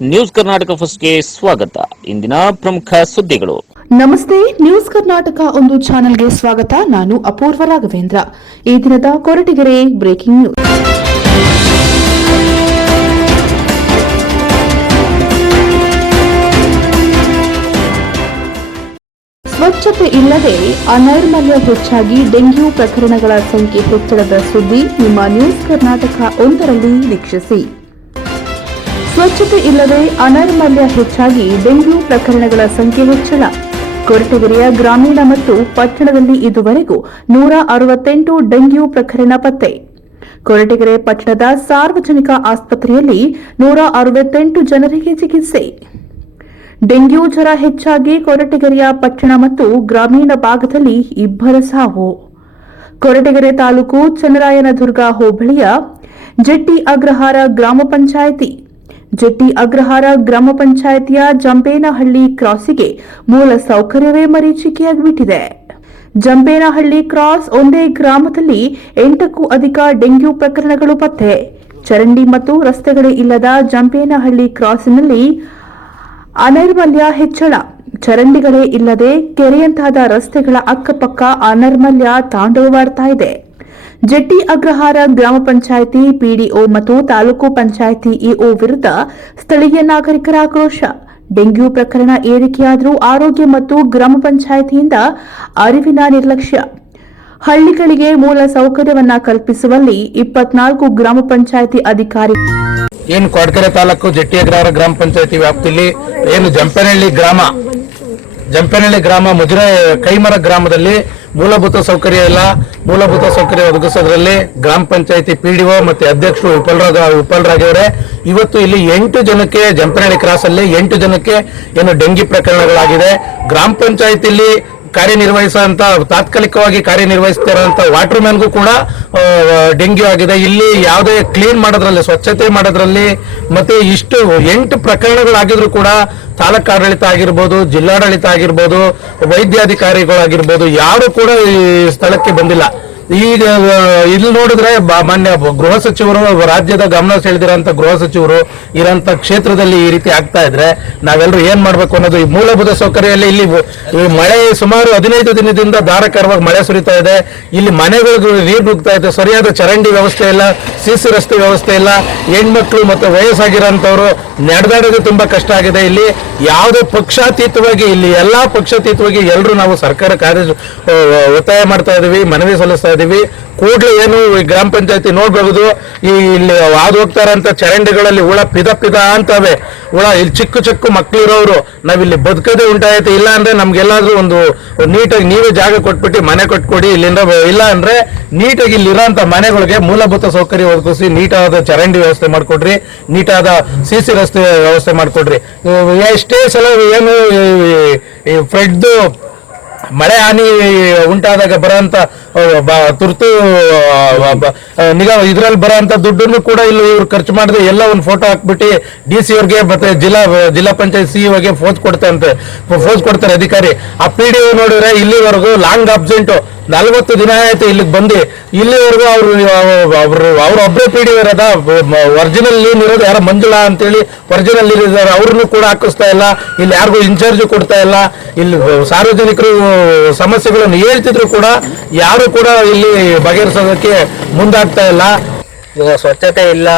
News Karnataka ಫಸ್ಟ್ಗೆ ಸ್ವಾಗತ. ಇಂದಿನ ಪ್ರಮುಖ ಸುದ್ದಿಗಳು. ನಮಸ್ತೆ, ನ್ಯೂಸ್ ಕರ್ನಾಟಕ ಒಂದು ಚಾನೆಲ್ಗೆ ಸ್ವಾಗತ. ನಾನು ಅಪೂರ್ವ ರಾಘವೇಂದ್ರ. ಈ ದಿನದ ಕೊರಟಗೆರೆ ಬ್ರೇಕಿಂಗ್ ನ್ಯೂಸ್. ಸ್ವಚ್ಛತೆ ಇಲ್ಲದೆ ಅನೈರ್ಮಲ್ಯ ಹೆಚ್ಚಾಗಿ ಡೆಂಗ್ಯೂ ಪ್ರಕರಣಗಳ ಸಂಖ್ಯೆ ಹೆಚ್ಚಳದ ಸುದ್ದಿ ನಿಮ್ಮ ನ್ಯೂಸ್ ಕರ್ನಾಟಕ ಒಂದರಲ್ಲಿ ವೀಕ್ಷಿಸಿ. ಸ್ವಚ್ಛತೆ ಇಲ್ಲದೆ ಅನೈರ್ಮಲ್ಯ ಹೆಚ್ಚಾಗಿ ಡೆಂಗ್ಯೂ ಪ್ರಕರಣಗಳ ಸಂಖ್ಯೆ ಹೆಚ್ಚಳ. ಕೊರಟಗೆರೆಯ ಗ್ರಾಮೀಣ ಮತ್ತು ಪಟ್ಟಣದಲ್ಲಿ ಇದುವರೆಗೂ 168 ಡೆಂಗ್ಯೂ ಪ್ರಕರಣ ಪತ್ತೆ. ಕೊರಟಗೆರೆ ಪಟ್ಟಣದ ಸಾರ್ವಜನಿಕ ಆಸ್ಪತ್ರೆಯಲ್ಲಿ 168 ಜನರಿಗೆ ಚಿಕಿತ್ಸೆ. ಡೆಂಗ್ಯೂ ಜ್ವರ ಹೆಚ್ಚಾಗಿ ಕೊರಟಗೆರೆಯ ಪಟ್ಟಣ ಮತ್ತು ಗ್ರಾಮೀಣ ಭಾಗದಲ್ಲಿ 2 ಸಾವು. ಕೊರಟಗೆರೆ ತಾಲೂಕು ಚನ್ನರಾಯನದುರ್ಗ ಹೋಬಳಿಯ ಜೆಟ್ಟಿ ಅಗ್ರಹಾರ ಗ್ರಾಮ ಪಂಚಾಯಿತಿ. ಜೆಟ್ಟಿ ಅಗ್ರಹಾರ ಗ್ರಾಮ ಪಂಚಾಯಿತಿಯ ಜಂಪೇನಹಳ್ಳಿ ಕ್ರಾಸಿಗೆ ಮೂಲ ಸೌಕರ್ಯವೇ ಮರೀಚಿಕೆಯಾಗಿಬಿಟ್ಟಿದೆ. ಜಂಪೇನಹಳ್ಳಿ ಕ್ರಾಸ್ ಒಂದೇ ಗ್ರಾಮದಲ್ಲಿ 8ಕ್ಕೂ ಅಧಿಕ ಡೆಂಗ್ಯೂ ಪ್ರಕರಣಗಳು ಪತ್ತೆ. ಚರಂಡಿ ಮತ್ತು ರಸ್ತೆಗಳೇ ಇಲ್ಲದ ಜಂಪೇನಹಳ್ಳಿ ಕ್ರಾಸ್ನಲ್ಲಿ ಅನೈರ್ಮಲ್ಯ ಹೆಚ್ಚಳ. ಚರಂಡಿಗಳೇ ಇಲ್ಲದೆ ಕೆರೆಯಂತಾದ ರಸ್ತೆಗಳ ಅಕ್ಕಪಕ್ಕ ಅನೈರ್ಮಲ್ಯ ತಾಂಡವವಾಡ್ತಾ ಇದೆ. ಜೆಟ್ಟಿ ಅಗ್ರಹಾರ ಗ್ರಾಮ ಪಂಚಾಯಿತಿ ಪಿಡಿಒ ಮತ್ತು ತಾಲೂಕು ಪಂಚಾಯಿತಿ ಇಒ ವಿರುದ್ಧ ಸ್ಥಳೀಯ ನಾಗರಿಕರ ಆಕ್ರೋಶ. ಡೆಂಗ್ಯೂ ಪ್ರಕರಣ ಏರಿಕೆಯಾದರೂ ಆರೋಗ್ಯ ಮತ್ತು ಗ್ರಾಮ ಪಂಚಾಯಿತಿಯಿಂದ ಅರಿವಿನ ನಿರ್ಲಕ್ಷ್ಯ. ಹಳ್ಳಿಗಳಿಗೆ ಮೂಲ ಸೌಕರ್ಯವನ್ನ ಕಲ್ಪಿಸುವಲ್ಲಿ 24 ಗ್ರಾಮ ಪಂಚಾಯಿತಿ ಅಧಿಕಾರಿ. ಏನು ಕೊರಟಗೆರೆ ತಾಲೂಕು ಜೆಟ್ಟಿ ಅಗ್ರಹಾರ ಗ್ರಾಮ ಪಂಚಾಯಿತಿ ವ್ಯಾಪ್ತಿಯಲ್ಲಿ ಏನು ಜಂಪೇನಹಳ್ಳಿ ಗ್ರಾಮ ಮುಜರೆ ಕೈಮರ ಗ್ರಾಮದಲ್ಲಿ ಮೂಲಭೂತ ಸೌಕರ್ಯ ಇಲ್ಲ. ಮೂಲಭೂತ ಸೌಕರ್ಯ ಒದಗಿಸೋದ್ರಲ್ಲಿ ಗ್ರಾಮ ಪಂಚಾಯಿತಿ ಪಿಡಿಒ ಮತ್ತೆ ಅಧ್ಯಕ್ಷರು ವಿಪಲ್ರಾಗವ್ರೆ. ಇವತ್ತು ಇಲ್ಲಿ 8 ಜನಕ್ಕೆ ಜಂಪೇನಹಳ್ಳಿ ಕ್ರಾಸ್ ಅಲ್ಲಿ 8 ಜನಕ್ಕೆ ಏನು ಡೆಂಗಿ ಪ್ರಕರಣಗಳಾಗಿದೆ. ಗ್ರಾಮ ಪಂಚಾಯಿತಿಯಲ್ಲಿ ಕಾರ್ಯನಿರ್ವಹಿಸುವಂತ ತಾತ್ಕಾಲಿಕವಾಗಿ ಕಾರ್ಯನಿರ್ವಹಿಸ್ತಿರೋಂಥ ವಾಟರ್ ಮ್ಯಾನ್ಗೂ ಕೂಡ ಡೆಂಗ್ಯೂ ಆಗಿದೆ. ಇಲ್ಲಿ ಯಾವುದೇ ಕ್ಲೀನ್ ಮಾಡೋದ್ರಲ್ಲಿ, ಸ್ವಚ್ಛತೆ ಮಾಡೋದ್ರಲ್ಲಿ ಮತ್ತೆ ಇಷ್ಟು 8 ಪ್ರಕರಣಗಳಾಗಿದ್ರು ಕೂಡ ತಾಲೂಕು ಆಡಳಿತ ಆಗಿರ್ಬೋದು, ಜಿಲ್ಲಾಡಳಿತ ಆಗಿರ್ಬೋದು, ವೈದ್ಯಾಧಿಕಾರಿಗಳಾಗಿರ್ಬೋದು ಯಾರು ಕೂಡ ಈ ಸ್ಥಳಕ್ಕೆ ಬಂದಿಲ್ಲ. ಈಗ ಇಲ್ಲಿ ನೋಡಿದ್ರೆ ಮಾನ್ಯ ಗೃಹ ಸಚಿವರು, ರಾಜ್ಯದ ಗಮನ ಸೆಳೆದಿರೋಂಥ ಗೃಹ ಸಚಿವರು ಇರೋಂಥ ಕ್ಷೇತ್ರದಲ್ಲಿ ಈ ರೀತಿ ಆಗ್ತಾ ಇದ್ರೆ ನಾವೆಲ್ಲರೂ ಏನ್ ಮಾಡ್ಬೇಕು ಅನ್ನೋದು. ಈ ಮೂಲಭೂತ ಸೌಕರ್ಯದಲ್ಲಿ ಇಲ್ಲಿ ಮಳೆ ಸುಮಾರು 15 ದಿನದಿಂದ ಧಾರಾಕಾರವಾಗಿ ಮಳೆ ಸುರಿತಾ ಇದೆ. ಇಲ್ಲಿ ಮನೆಗಳಿಗೆ ನೀರು ನುಗ್ತಾ ಇದೆ. ಸರಿಯಾದ ಚರಂಡಿ ವ್ಯವಸ್ಥೆ ಇಲ್ಲ, ಸಿಸಿ ರಸ್ತೆ ವ್ಯವಸ್ಥೆ ಇಲ್ಲ. ಹೆಣ್ಮಕ್ಳು ಮತ್ತು ವಯಸ್ಸಾಗಿರೋಂಥವ್ರು ನಡೆದಾಡೋದು ತುಂಬಾ ಕಷ್ಟ ಆಗಿದೆ. ಇಲ್ಲಿ ಯಾವುದೇ ಪಕ್ಷಾತೀತವಾಗಿ, ಇಲ್ಲಿ ಎಲ್ಲಾ ಪಕ್ಷಾತೀತವಾಗಿ ಎಲ್ಲರೂ ನಾವು ಸರ್ಕಾರ ಒತ್ತಾಯ ಮಾಡ್ತಾ ಇದೀವಿ, ಮನವಿ ಸಲ್ಲಿಸ್ತಾ ಇದೀವಿ. ಕೂಡಲೇ ಏನು ಗ್ರಾಮ ಪಂಚಾಯತಿ ನೋಡ್ಬಹುದು, ಈ ಇಲ್ಲಿ ಹಾದು ಹೋಗ್ತಾ ಇರೋಂಥ ಚರಂಡಿಗಳಲ್ಲಿ ಹುಳ ಪಿದ ಅಂತವೆ. ಹುಳ ಇಲ್ಲಿ ಚಿಕ್ಕ ಮಕ್ಳಿರೋರು ನಾವಿಲ್ಲಿ ಬದುಕದೇ ಉಂಟಾಯ್ತು. ಇಲ್ಲ ಅಂದ್ರೆ ನಮ್ಗೆಲ್ಲಾದ್ರೂ ಒಂದು ನೀಟಾಗಿ ನೀವೇ ಜಾಗ ಕೊಟ್ಬಿಟ್ಟು ಮನೆ ಕೊಟ್ಕೊಡಿ. ಇಲ್ಲಿಂದ ಇಲ್ಲ ಅಂದ್ರೆ ನೀಟಾಗಿ ಇಲ್ಲಿರೋಂಥ ಮನೆಗಳಿಗೆ ಮೂಲಭೂತ ಸೌಕರ್ಯ ಒದಗಿಸಿ ನೀಟಾದ ಚರಂಡಿ ವ್ಯವಸ್ಥೆ ಮಾಡ್ಕೊಡ್ರಿ, ನೀಟಾದ ಸಿಸಿ ರಸ್ತೆ ವ್ಯವಸ್ಥೆ ಮಾಡ್ಕೊಡ್ರಿ. ಎಷ್ಟೇ ಸಲ ಏನು ಫ್ಲಡ್ ಮಳೆ ಹಾನಿ ಉಂಟಾದಾಗ ಬರೋಂಥ ತುರ್ತು ನಿಗಾ ಇದ್ರಲ್ಲಿ ಬರೋಂಥ ದುಡ್ಡನ್ನು ಕೂಡ ಇಲ್ಲಿ ಇವ್ರು ಖರ್ಚು ಮಾಡಿದ್ರೆ ಎಲ್ಲ ಒಂದು ಫೋಟೋ ಹಾಕ್ಬಿಟ್ಟು DC ಅವ್ರಿಗೆ ಮತ್ತೆ ಜಿಲ್ಲಾ ಪಂಚಾಯತ್ CEO ಫೋನ್ ಕೊಡ್ತಾರೆ ಅಧಿಕಾರಿ. ಆ PDO ನೋಡಿದ್ರೆ ಇಲ್ಲಿವರೆಗೂ ಲಾಂಗ್ ಅಬ್ಸೆಂಟ್ 40 ದಿನ ಆಯ್ತು ಇಲ್ಲಿಗೆ ಬಂದು. ಇಲ್ಲಿವರೆಗೂ ಅವ್ರು ಒಬ್ಬರೇ PDO ಇರೋದ. ಒರಿಜಿನಲ್ ಲೀನ್ ಇರೋದು ಯಾರೋ ಮಂಜುಳಾ ಅಂತೇಳಿ ಒರಿಜಿನಲ್ ಲೀನ್ ಇದ್ದಾರೆ, ಅವ್ರನ್ನು ಕೂಡ ಹಾಕಿಸ್ತಾ ಇಲ್ಲ. ಇಲ್ಲಿ ಯಾರಿಗೂ ಇನ್ಚಾರ್ಜ್ ಕೊಡ್ತಾ ಇಲ್ಲ. ಇಲ್ಲಿ ಸಾರ್ವಜನಿಕರು ಸಮಸ್ಯೆಗಳನ್ನು ಹೇಳ್ತಿದ್ರು ಕೂಡ ಯಾರು ಕೂಡ ಇಲ್ಲಿ ಬಗೆಹರಿಸೋದಕ್ಕೆ ಮುಂದಾಗ್ತಾ ಇಲ್ಲ. ಸ್ವಚ್ಛತೆ ಇಲ್ಲ,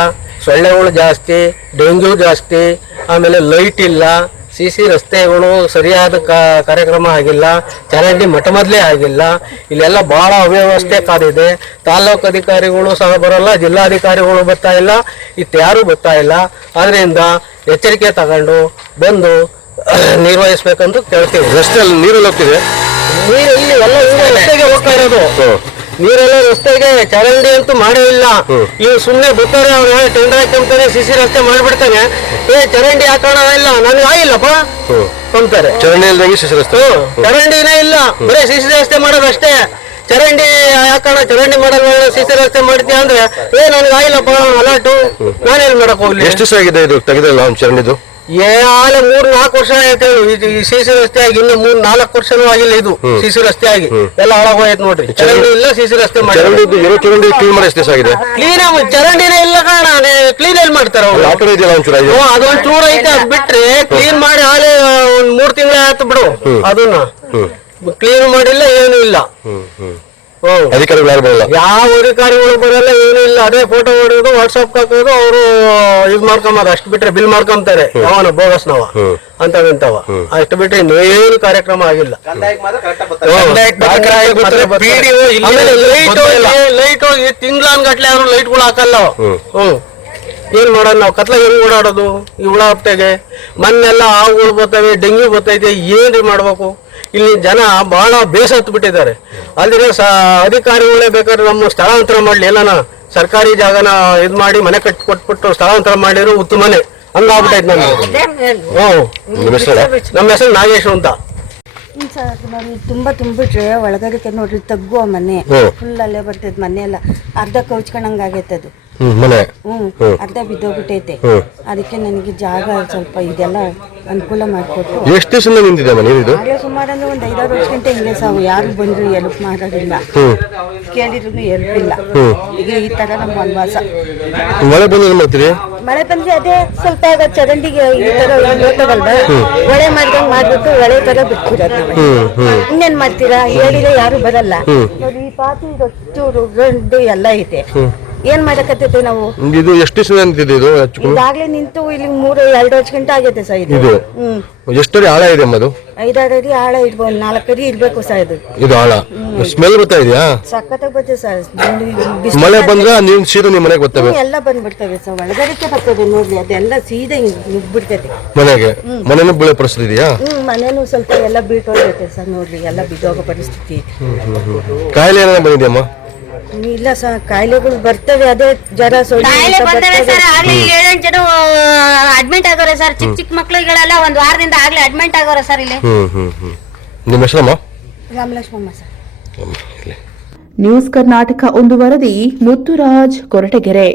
ಸೊಳ್ಳೆಗಳು ಜಾಸ್ತಿ, ಡೆಂಗ್ಯೂ ಜಾಸ್ತಿ, ಆಮೇಲೆ ಲೈಟ್ ಇಲ್ಲ, ಸಿಸಿ ರಸ್ತೆಗಳು ಸರಿಯಾದ ಕಾರ್ಯಕ್ರಮ ಆಗಿಲ್ಲ, ಚರಂಡಿ ಮೊದಲೇ ಆಗಿಲ್ಲ. ಇಲ್ಲೆಲ್ಲ ಬಹಳ ಅವ್ಯವಸ್ಥೆ ಕಾದಿದೆ. ತಾಲೂಕು ಅಧಿಕಾರಿಗಳು ಸಹ ಬರಲ್ಲ, ಜಿಲ್ಲಾಧಿಕಾರಿಗಳು ಬರ್ತಾ ಇಲ್ಲ, ಯಾರು ಬರ್ತಾ ಇಲ್ಲ. ಆದ್ರಿಂದ ಎಚ್ಚರಿಕೆ ತಗೊಂಡು ಬಂದು ನಿರ್ವಹಿಸ್ಬೇಕಂತ ಕೇಳ್ತೀವಿ. ರಸ್ತೆಯಲ್ಲಿ ನೀರೆಲ್ಲ ಹೋಗ್ತಿದೆ, ನೀರು ಇಲ್ಲಿ ಎಲ್ಲ ರಸ್ತೆಗೆ ಹೋಗ್ತಾ ಇರೋದು. ನೀರೆಲ್ಲ ರಸ್ತೆಗೆ, ಚರಂಡಿ ಅಂತೂ ಮಾಡೇ ಇಲ್ಲ. ಇವ್ ಸುಮ್ನೆ ಬರ್ತಾರೆ, ಅವ್ರು ಟೆಂಡರ್ ಹಾಕ್ತಾರೆ, ಸಿಸಿ ರಸ್ತೆ ಮಾಡ್ಬಿಡ್ತಾನೆ. ಚರಂಡಿ ಹಾಕೋಣ ಇಲ್ಲ, ನನ್ಗೆ ಆಗಿಲ್ಲಪ್ಪ ಅಂತಾರೆ. ಚರಂಡಿ ಸಿಸಿ ರಸ್ತೆ, ಚರಂಡಿನೇ ಇಲ್ಲ, ಬರೀ ಸಿಸಿ ರಸ್ತೆ ಮಾಡೋದಷ್ಟೇ. ಚರಂಡಿ ಹಾಕೋಣ, ಚರಂಡಿ ಮಾಡಲ್ಲ, ಸಿಸಿ ರಸ್ತೆ ಮಾಡ್ತೀಯ ಅಂದ್ರೆ ನನ್ಗೆ ಆಗಿಲ್ಲಪ್ಪ ಅಲಾಟು, ನಾನೇನ್ ಮಾಡಕ್ ಹೋಗ್ಲಿ. ಎಷ್ಟು ದಿವಸ ಆಗಿದೆ ಇದು ತೆಗೆದಿಲ್ಲ ಚರಂಡಿದು? ಆಲೆ 3-4 ವರ್ಷ ಆಯ್ತು ಈ ಸಿಸಿ ರಸ್ತೆ ಆಗಿ. ಇನ್ನು 3-4 ವರ್ಷನೂ ಆಗಿಲ್ಲ ಇದು ಸಿಸಿ ರಸ್ತೆ ಆಗಿ. ಎಲ್ಲ ಹಾಳಾಗೋಯ್ತು ನೋಡ್ರಿ. ಚರಂಡಿ ಇಲ್ಲ, ಸಿಸಿ ರಸ್ತೆ ಮಾಡಿ. ಕ್ಲೀನ್ ಮಾಡಿ ಎಷ್ಟು ದಿವಸ ಆಗಿದೆ? ಕ್ಲೀನ್ ಚರಂಡಿನೇ ಇಲ್ಲ ಕಾರಣ ಕ್ಲೀನ್ ಎಲ್ಲಿ ಮಾಡ್ತಾರ ಅವ್ರು? ಆ ಕಡೆ ಇದೆಯಲ್ಲ ಒಂಚೂರು ಇದು. ಅದೊಂದ್ ಚೂರ ಐತೆ, ಅದ್ ಬಿಟ್ರೆ ಕ್ಲೀನ್ ಮಾಡಿ ಹಾಳೆ ಒಂದ್ 3 ತಿಂಗಳ ಆಯ್ತು ಬಿಡು. ಅದನ್ನ ಕ್ಲೀನ್ ಮಾಡಿಲ್ಲ, ಏನು ಇಲ್ಲ. ಅಧಿಕಾರಿಗಳು ಯಾರು ಬರಲ್ಲ, ಯಾವ ಅಧಿಕಾರಿಗಳು ಬರಲ್ಲ, ಏನು ಇಲ್ಲ. ಅದೇ ಫೋಟೋ ಹೊಡೆಯೋದು, ವಾಟ್ಸ್ಆಪ್ ಹಾಕೋದು, ಅವರು ಇದ್ ಮಾಡ್ಕೊಂಬಾರ. ಅಷ್ಟು ಬಿಟ್ರೆ ಬಿಲ್ ಮಾಡ್ಕೊಂತಾರೆ ಅವನ ಬೋಗಸ್ನವ ಅಂತವ. ಅಷ್ಟು ಬಿಟ್ರೆ ಇನ್ನೇನು ಕಾರ್ಯಕ್ರಮ ಆಗಿಲ್ಲ. ಲೈಟ್ ತಿಂಗ್ಳನ್ಗಟ್ಲೆ ಅವ್ರು ಲೈಟ್ಗಳು ಹಾಕಲ್ಲ. ಏನ್ ಮಾಡೋಣ ನಾವು? ಕತ್ಲ ಹೆಂಗ್ ಓಡಾಡೋದು ಈ ಹುಳ ಹಪ್ತೆಗೆ? ಮೊನ್ನೆಲ್ಲ ಹಾವುಗಳು ಬರ್ತವೆ, ಡೆಂಗ್ಯೂ ಬರ್ತೈತೆ, ಏನ್ರಿ ಮಾಡ್ಬೇಕು? ಇಲ್ಲಿ ಜನ ಬಹಳ ಬೇಸ ಹತ್ತು ಬಿಟ್ಟಿದ್ದಾರೆ. ಅಲ್ಲಿರೋ ಅಧಿಕಾರಿಗಳೇ ಬೇಕಾದ್ರೆ ನಮ್ಮ ಸ್ಥಳಾಂತರ ಮಾಡ್ಲಿ, ಎಲ್ಲನ ಸರ್ಕಾರಿ ಜಾಗನ ಇದ್ ಮಾಡಿ ಮನೆ ಕೊಟ್ಬಿಟ್ಟು ಸ್ಥಳಾಂತರ ಮಾಡಿರೋ ಉತ್ತಮನೆ ಹಂಗಾಗ್ಬಿಟ್ಟೈತೆ. ನಮ್ಮ ಹೆಸರು ನಾಗೇಶ್ ಅಂತ. ನೋಡಿ ತುಂಬಾ ತುಂಬಿಟ್ರೆ ಒಳಗಡೆ ನೋಡ್ರಿ ತಗ್ಗುವ ಮನೆ ಫುಲ್ ಅಲ್ಲೇ ಬರ್ತೈತೆ. ಮನೆ ಎಲ್ಲ ಅರ್ಧ ಕೌಚ್ಕೊಂಡಂಗ ಆಗೈತೆ ಅದು. ಮನೆ ಅರ್ಧ ಬಿದ್ದೋಗ್ಬಿಟ್ಟೈತೆ. ಅದಕ್ಕೆ ನನಗೆ ಜಾಗ ಸ್ವಲ್ಪ ಇದೆಲ್ಲ ಅನುಕೂಲ ಮಾಡಿಕೊಟ್ಟು. ಎಷ್ಟು ದಿವಸದಿಂದ ನಿಂತಿದೆ ಮನೆ ಇದು? ಸುಮಾರು ಅಂದ್ರೆ ಒಂದು 5-6 ವರ್ಷ ಗಂಟೆ ಹಿಂಗೆ ಸಾವು. ಯಾರು ಬಂದ್ರು ಎಲ್ಪ್ ಮಾಡೋದಿಲ್ಲ, ಕೇಳಿದ್ರು ಎಲ್ಪ್ ಇಲ್ಲ. ಈಗ ಈ ತರ ನಮ್ಮ ವನವಾಸ. ಮಳೆ ಬಂದ್ರೆ ಏನ್ ಮಾಡ್ತೀರಿ? ಮಳೆ ಬಂದ್ರೆ ಅದೇ ಸ್ವಲ್ಪ ಚರಂಡಿಗೆ ಈ ತರ ಹೋಗ್ತದಲ್ವಾ, ಒಳೆ ಮಾಡ್ದಂಗ್ ಮಾಡ್ಬಿಟ್ಟು ಒಳೆ ತರ ಬಿಟ್ಬಿಡೋದು. ಇನ್ನೇನ್ ಮಾಡ್ತೀರಾ? ಹೇಳಿದ್ರೆ ಯಾರು ಬರಲ್ಲ. ನೋಡಿ ಈ ಪಾತಿ ಚೂರು ಗಂಡು ಎಲ್ಲ ಐತೆ. ಏನ್ ಮಾಡಕತ್ತೈತೆ ನಾವು? ಇದು ಎಷ್ಟು ದಿವಸ ನಿಂತಿದೆ ಇದು? ಇದಾಗ್ಲೇ ನಿಂತು ಇಲ್ಲಿ 2 ವರ್ಷ ಗಂಟೆ ಆಗೈತೆ ಸರ್ ಇದು. ಎಷ್ಟು ಆಳ ಇದೆ ಅದು? 5-6 ಅಡಿ ಆಳ ಇರ್ಬೋದು, 4 ಅಡಿ ಇರ್ಬೇಕು ಸರ್ ಇದು. ಇದು ಆಳ. ಸ್ಮೆಲ್ ಬರ್ತಾ ಇದೆಯಾ? ಸಖತ್ತಾಗಿ ಬರ್ತದೆ ಸರ್. ಮಳೆ ಬಂದ್ರೆ ನೀವ್ ಸೀದಾ ನಿಮ್ ಮನೆಗೆ ಬರ್ತವೆ? ಎಲ್ಲ ಬಂದ್ಬಿಡ್ತವೆ ಸರ್, ಒಳಗಡೆಗೆ ಬರ್ತದೆ. ನೋಡ್ರಿ ಅದೆಲ್ಲ ಸೀದಾ ನುಗ್ಬಿಡ್ತೈತೆ ಮನೆಗೆ. ಮನೇನು ಬೀಳೋ ಪರಿಸ್ಥಿತಿ ಇದೆಯಾ? ಮನೇನು ಸ್ವಲ್ಪ ಎಲ್ಲ ಬೀಳ್ತೈತೆ ಸರ್. ನೋಡ್ರಿ ಎಲ್ಲ ಬಿದ್ದೋಗೋ ಪರಿಸ್ಥಿತಿ. ಕಾಯಿಲೆ ಏನಾದ್ರು ಬಂದಿದೆಯಮ್ಮ? ಇಲ್ಲ ಸರ್, ಕಾಯಿಲೆಗಳು ಬರ್ತವೆ. ಅದೇ ಜ್ವರ, ಕಾಯಿಲೆ ಬರ್ತವೆ ಸರ್. ಆಗ್ಲೇ 7-8 ಜನ ಅಡ್ಮಿಟ್ ಆಗೋರೆ ಸರ್. ಚಿಕ್ಕ ಮಕ್ಳುಗಳೆಲ್ಲ 1 ವಾರದಿಂದ ಆಗ್ಲೇ ಅಡ್ಮಿಟ್ ಆಗೋರೆ ಸರ್ ಇಲ್ಲಿ. ನಿಮ್ಮ ಹೆಸರಮ್ಮ? ರಾಮಲಕ್ಷ್ಮಮ್ಮ ಸರ್. ನ್ಯೂಸ್ ಕರ್ನಾಟಕ ಒಂದು ವರದಿ, ಮುತ್ತುರಾಜ್, ಕೊರಟಗೆರೆ.